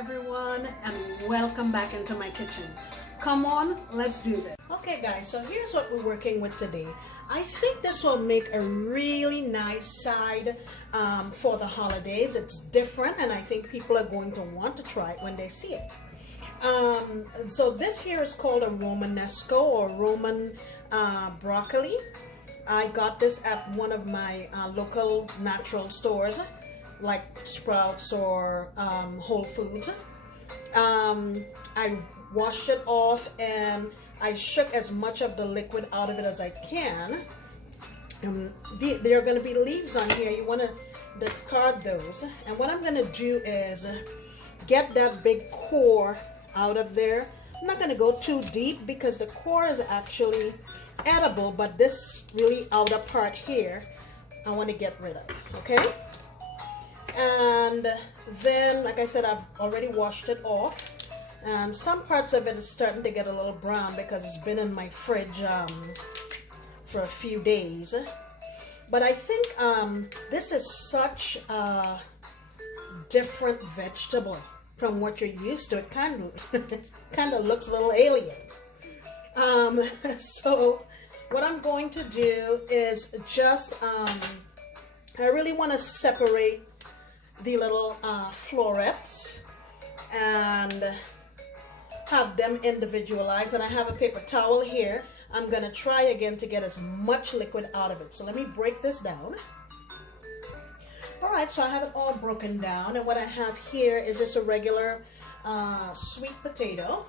everyone, and welcome back into my kitchen. Come on, let's do this. Okay guys, so here's what we're working with today. I think this will make a really nice side for the holidays. It's different and I think people are going to want to try it when they see it. So this here is called a Romanesco or Roman broccoli. I got this at one of my local natural stores like Sprouts or Whole Foods. I washed it off and I shook as much of the liquid out of it as I can. There are going to be leaves on here. You want to discard those. And what I'm going to do is get that big core out of there. I'm not going to go too deep because the core is actually edible, but this really outer part here I want to get rid of. Okay, and then like I said, I've already washed it off, and some parts of it is starting to get a little brown because it's been in my fridge for a few days. But I think this is such a different vegetable from what you're used to. It kind of looks a little alien. So what I'm going to do is just I really want to separate the little florets and have them individualized, and I have a paper towel here. I'm going to try again to get as much liquid out of it. So let me break this down. Alright, so I have it all broken down, and what I have here is just a regular sweet potato,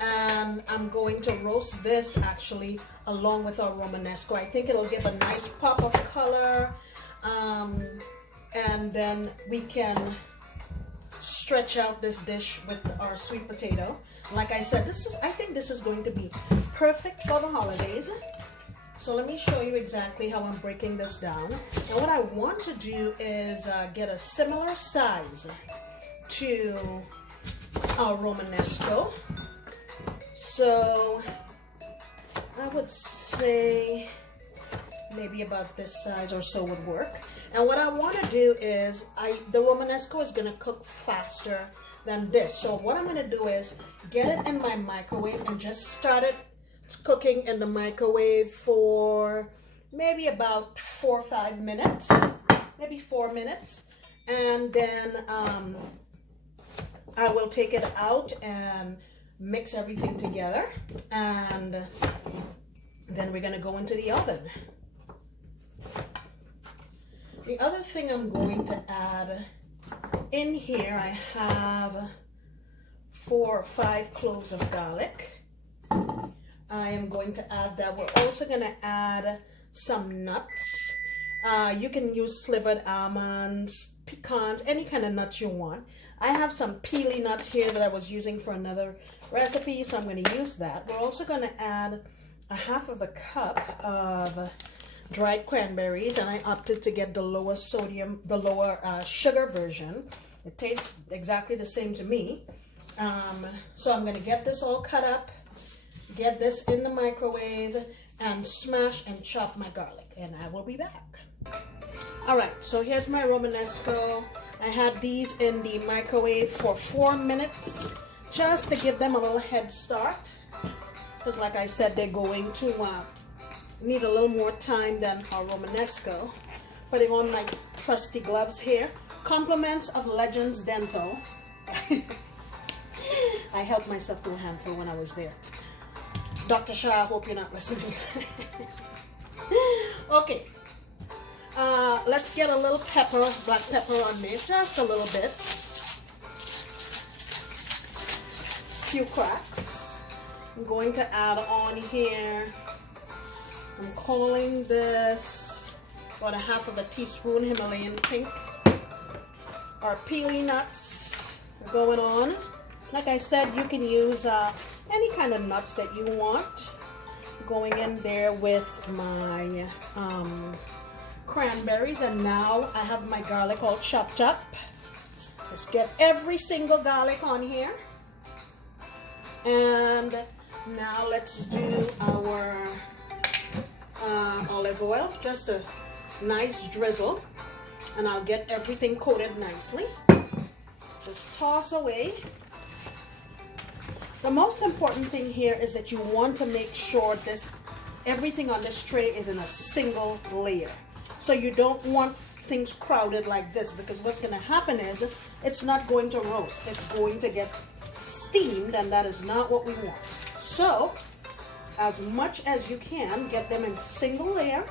and I'm going to roast this actually along with our Romanesco. I think it'll give a nice pop of color, and then we can stretch out this dish with our sweet potato. Like I said, I think this is going to be perfect for the holidays. So let me show you exactly how I'm breaking this down. And what I want to do is get a similar size to our Romanesco. So I would say maybe about this size or so would work. And what I want to do is, the Romanesco is going to cook faster than this. So what I'm going to do is get it in my microwave and just start it cooking in the microwave for maybe about 4 or 5 minutes, maybe 4 minutes, and then I will take it out and mix everything together, and then we're going to go into the oven. The other thing I'm going to add in here, I have 4 or 5 cloves of garlic. I am going to add that. We're also going to add some nuts. You can use slivered almonds, pecans, any kind of nuts you want. I have some Pili nuts here that I was using for another recipe, so I'm going to use that. We're also going to add a half of a cup of dried cranberries, and I opted to get the lower sodium, the lower sugar version. It tastes exactly the same to me. So I'm going to get this all cut up, get this in the microwave, and smash and chop my garlic, and I will be back. Alright, so here's my Romanesco. I had these in the microwave for 4 minutes just to give them a little head start, because like I said, they're going to need a little more time than our Romanesco. Putting on my trusty gloves here. Compliments of Legends Dental. I helped myself to a handful when I was there. Dr. Shah, I hope you're not listening. Okay. Let's get a little pepper, black pepper on there, just a little bit. Few cracks. I'm going to add on here, I'm calling this about a half of a teaspoon Himalayan pink. Our Pili nuts going on. Like I said, you can use any kind of nuts that you want. Going in there with my cranberries, and now I have my garlic all chopped up. Just get every single garlic on here. And now let's do our olive oil, just a nice drizzle, and I'll get everything coated nicely. Just toss away. The most important thing here is that you want to make sure everything on this tray is in a single layer. So you don't want things crowded like this, because what's going to happen is it's not going to roast. It's going to get steamed, and that is not what we want. So as much as you can, get them in single layer,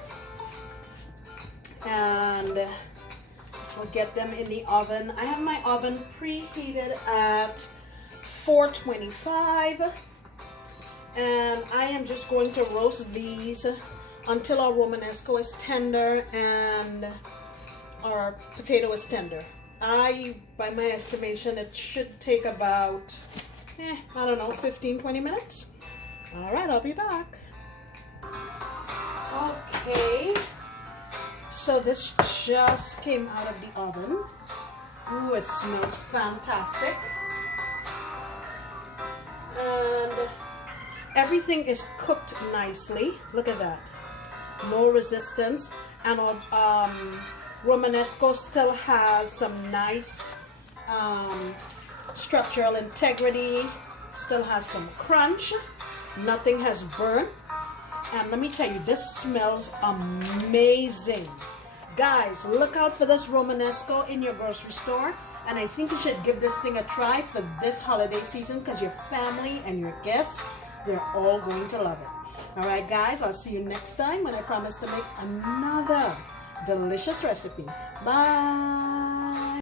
and we'll get them in the oven. I have my oven preheated at 425, and I am just going to roast these until our Romanesco is tender and our potato is tender. By my estimation, it should take about, I don't know, 15-20 minutes. All right, I'll be back. Okay, so this just came out of the oven. Ooh, it smells fantastic. And everything is cooked nicely. Look at that. No resistance. And our Romanesco still has some nice structural integrity. Still has some crunch. Nothing has burnt. And let me tell you, this smells amazing. Guys, look out for this Romanesco in your grocery store. And I think you should give this thing a try for this holiday season, because your family and your guests, they're all going to love it. All right, guys, I'll see you next time when I promise to make another delicious recipe. Bye.